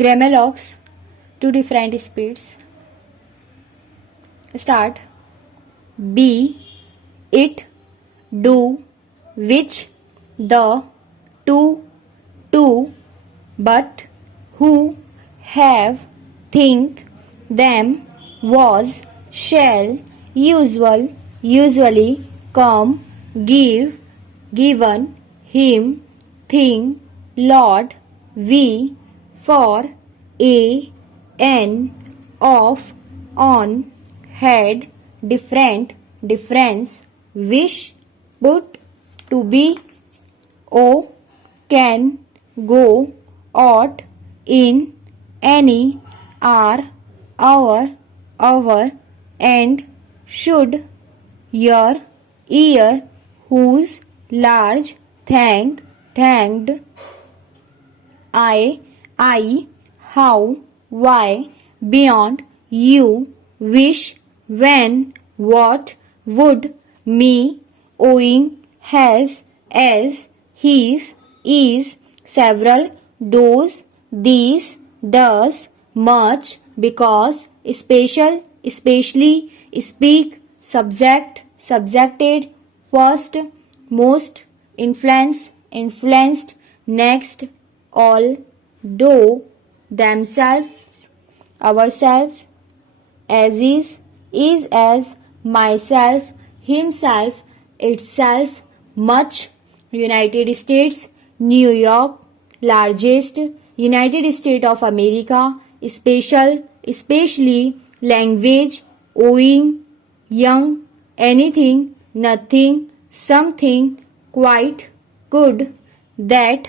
Grammalogs, two different speeds. Start. Be, it, do, which, the, to, but, who, have, think, them, was, shall, usual, usually, come, give, given, him, thing, lot, we, for, a, an, of, on, had, different, difference, wish, put, to be, owe, can, go, ought, in, any, are, our, and, should, your, ear, whose, large, thank, thanked, I, how, why, beyond, you, wish, when, what, would, me, owing, has, as, his, is, several, those, these, does, much, because, special, especially, speak, subject, subjected, first, most, influence, influenced, next, all, though, themselves, ourselves, as is as, myself, himself, itself, much, United States, New York, largest, United States of America, special, especially, language, owing, young, anything, nothing, something, quite, could, that,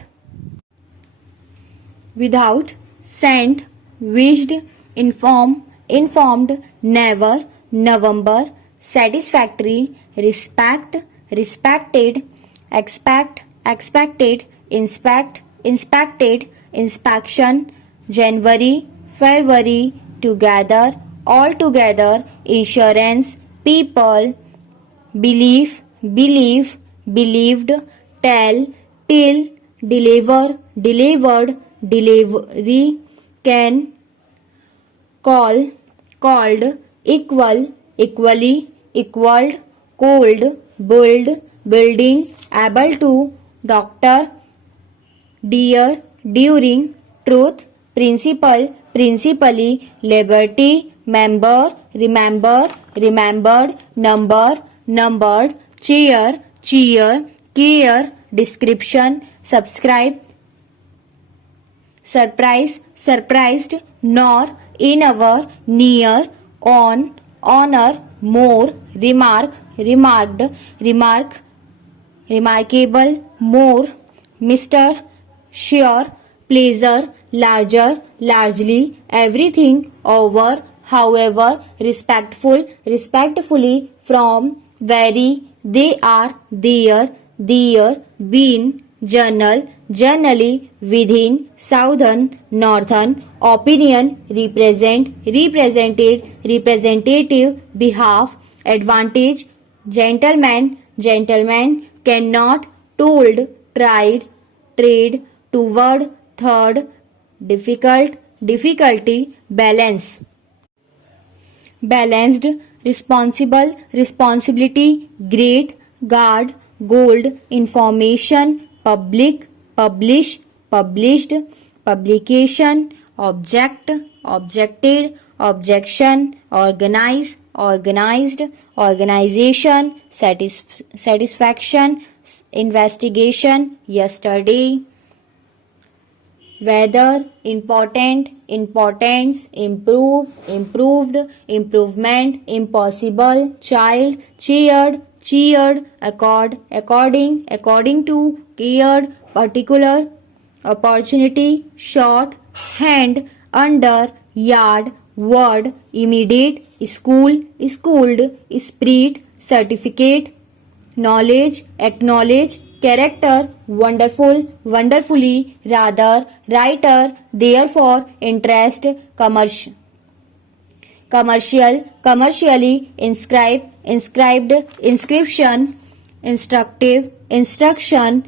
without, sent, wished, informed, never, November, satisfactory, respect, respected, expect, expected, inspect, inspected, inspection, January, February, together, altogether, insurance, people, believe, believed, tell, till, deliver, delivered, delivery, can, call, called, equal, equally, equaled, cold, build, building, able to, doctor, dear, during, truth, principle, principally, liberty, member, remember, remembered, number, numbered, cheer, cheer, care, description, subscribe, surprise, surprised, nor, in our, near, on, honor, more, remark, remarked, remark, remarkable, more, Mr., sure, pleasure, larger, largely, everything, over, however, respectful, respectfully, from, very, they are, their, been, journal, generally, within, southern, northern, opinion, represent, represented, representative, behalf, advantage, gentleman, gentleman, cannot, told, tried, trade, toward, third, difficult, difficulty, balance, balanced, responsible, responsibility, great, guard, gold, information, public, publish, published, publication, object, objected, objection, organize, organized, organization, satisfaction, investigation, yesterday, weather, important, importance, improve, improved, improvement, impossible, child, cheered, cheered, accord, according, according to, cared, particular, opportunity, short, hand, under, yard, word, immediate, school, schooled, spirit, certificate, knowledge, acknowledge, character, wonderful, wonderfully, rather, writer, therefore, interest, commercial, commercially, inscribe, inscribed, inscription, instructive, instruction,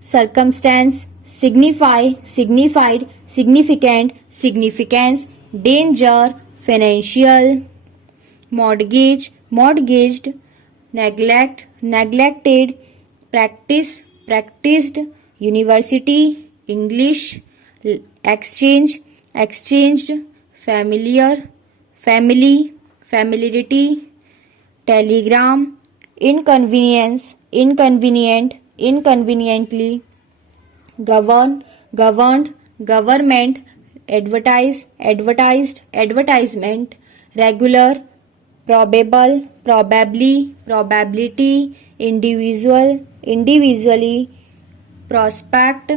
circumstance, signify, signified, significant, significance, danger, financial, mortgage, mortgaged, neglect, neglected, practice, practiced, university, English, exchange, exchanged, familiar, family, familiarity, telegram, inconvenience, inconvenient, inconveniently, govern, governed, government, advertise, advertised, advertisement, regular, probable, probably, probability, individual, individually, prospect,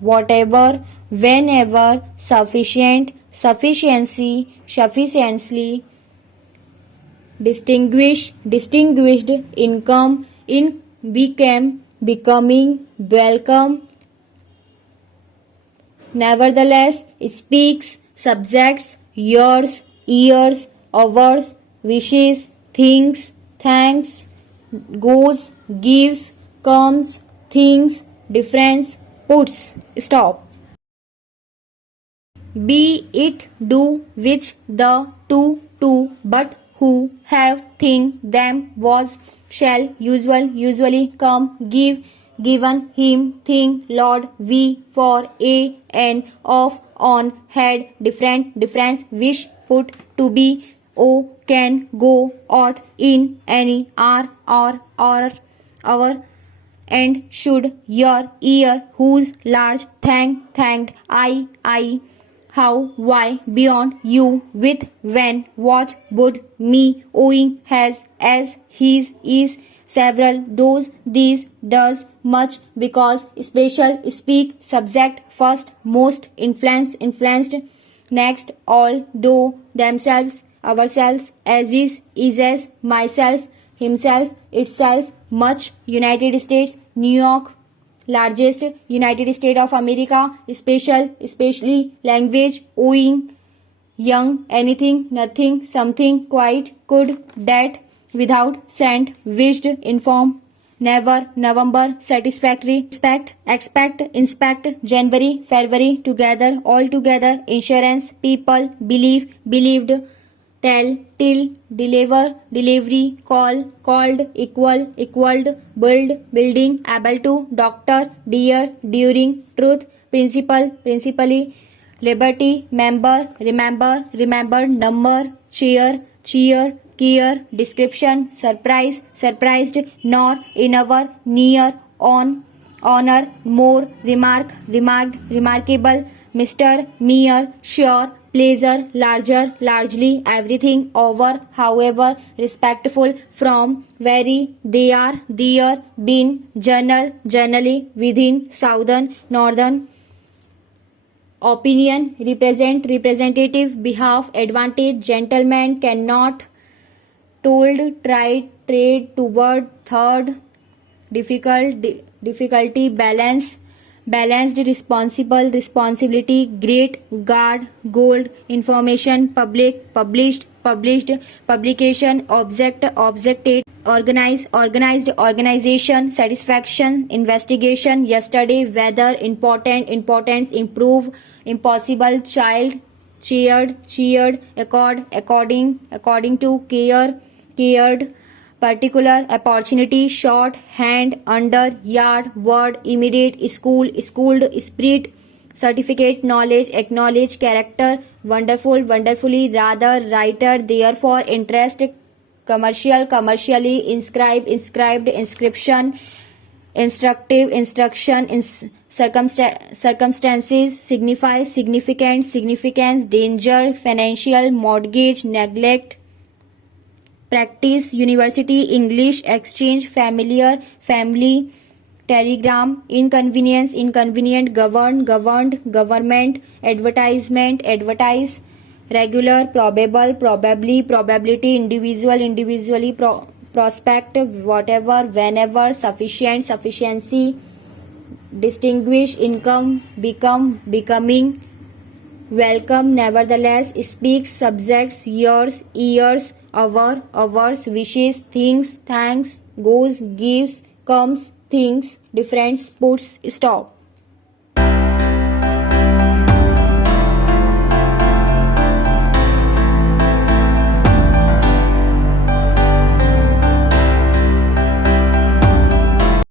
whatever, whenever, sufficient, sufficiency, sufficiently, distinguish, distinguished, income, in, became, becoming, welcome, nevertheless, speaks, subjects, yours, ears, hours, wishes, thinks, thanks, goes, gives, comes, thinks, difference, puts, stop. Be, it, do, which, the, to, but, who, have, think, them, was, shall, usual, usually, come, give, given, him, thing, Lord, we, for, a, and, of, on, had, different, difference, wish, put, to be, o, can, go, ought, in, any, are, or, our, and, should, your, ear, whose, large, thank, thanked, I, how, why, beyond, you, with, when, what, would, me, owing, has, as, his, is, several, those, these, does, much, because, special, speak, subject, first, most, influence, influenced, next, all, though, themselves, ourselves, as, as, myself, himself, itself, much, United States, New York, largest, United States of America, special, especially, language, owing, young, anything, nothing, something, quite, could, that, without, sent, wished, inform, never, November, satisfactory, expect, inspect, January, February, together, all together, insurance, people, believe, believed, tell, till, deliver, delivery, call, called, equal, equaled, build, building, able to, doctor, dear, during, truth, principle, principally, liberty, member, remember, remembered, number, cheer, cheer, care, description, surprise, surprised, nor, in our, near, on, honor, more, remark, remarked, remarkable, Mr., mere, sure, pleasure, larger, largely, everything, over, however, respectful, from, very, they are, their, been, journal, generally, within, southern, northern, opinion, represent, representative, behalf, advantage, gentleman, cannot, told, tried, trade, toward, third, difficult, difficulty, balance, balanced, responsible, responsibility, great, guard, gold, information, public, published, published, publication, object, objected, organize, organized, organization, satisfaction, investigation, yesterday, weather, important, importance, improve, impossible, child, cheered, cheered, accord, according, according to, care, cared, particular, opportunity, short, hand, under, yard, word, immediate, school, schooled, spirit, certificate, knowledge, acknowledge, character, wonderful, wonderfully, rather, writer, therefore, interest, commercial, commercially, inscribe, inscribed, inscription, instructive, instruction, circumstances, signify, significant, significance, danger, financial, mortgage, neglect, practice, university, English, exchange, familiar, family, telegram, inconvenience, inconvenient, govern, governed, government, advertisement, advertise, regular, probable, probably, probability, individual, individually, prospect, whatever, whenever, sufficient, sufficiency, distinguish, income, become, becoming, welcome, nevertheless, speaks, subjects, yours, ears, our, ours, wishes, things, thanks, goes, gives, comes, things, difference, puts, stop.